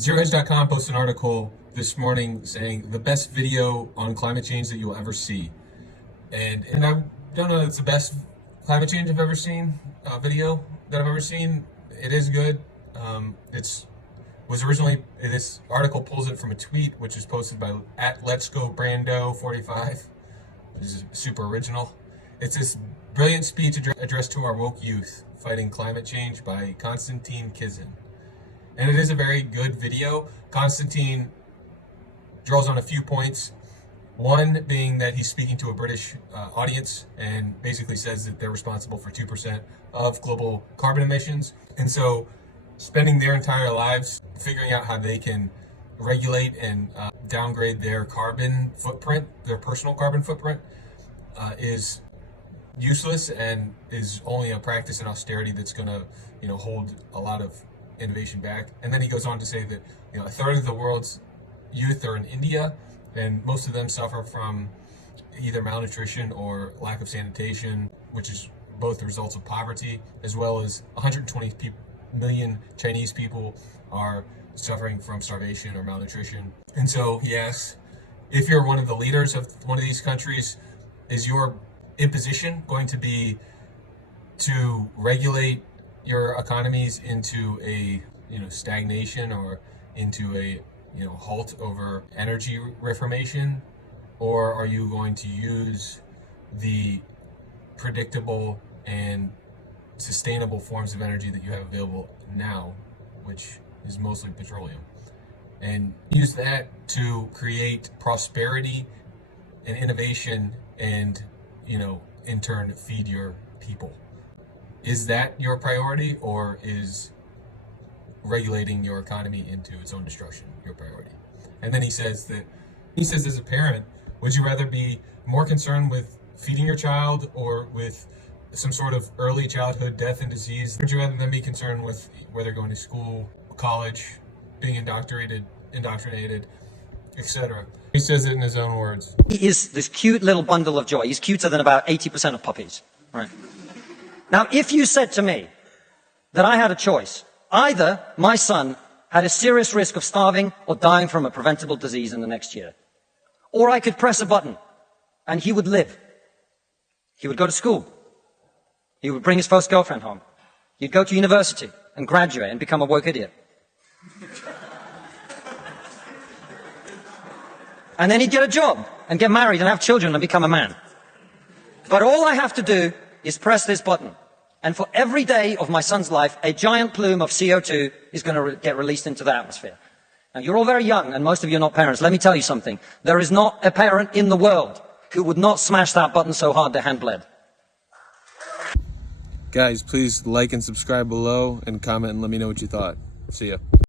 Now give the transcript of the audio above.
ZeroEdge.com posted an article this morning saying the best video on climate change that you'll ever see. And I don't know if it's the best climate change I've ever seen, video that I've ever seen. It is good. This article pulls it from a tweet which was posted by @Let'sGoBrando45, which is super original. It's this brilliant speech addressed to our woke youth fighting climate change by Konstantine Kisin. And it is a very good video. Konstantine draws on a few points. One being that he's speaking to a British audience and basically says that they're responsible for 2% of global carbon emissions. And so spending their entire lives figuring out how they can regulate and downgrade their carbon footprint, their personal carbon footprint, is useless and is only a practice in austerity that's going to, hold a lot of innovation back. And then he goes on to say that, a third of the world's youth are in India, and most of them suffer from either malnutrition or lack of sanitation, which is both the results of poverty, as well as 120 million Chinese people are suffering from starvation or malnutrition. And so he asks, if you're one of the leaders of one of these countries, is your imposition going to be to regulate your economies into a stagnation or into a halt over energy reformation, or are you going to use the predictable and sustainable forms of energy that you have available now, which is mostly petroleum, and use that to create prosperity and innovation and in turn feed your people? Is that your priority, or is regulating your economy into its own destruction your priority? And then he says as a parent, would you rather be more concerned with feeding your child or with some sort of early childhood death and disease? Would you rather than be concerned with whether going to school, college, being indoctrinated, etc.? He says it in his own words. He is this cute little bundle of joy. He's cuter than about 80% of puppies. Right. Now, if you said to me that I had a choice, either my son had a serious risk of starving or dying from a preventable disease in the next year, or I could press a button and he would live. He would go to school. He would bring his first girlfriend home. He'd go to university and graduate and become a woke idiot. And then he'd get a job and get married and have children and become a man. But all I have to do is press this button. And for every day of my son's life, a giant plume of CO2 is going to get released into the atmosphere. Now, you're all very young, and most of you are not parents. Let me tell you something. There is not a parent in the world who would not smash that button so hard their hand bled. Guys, please like and subscribe below and comment and let me know what you thought. See ya.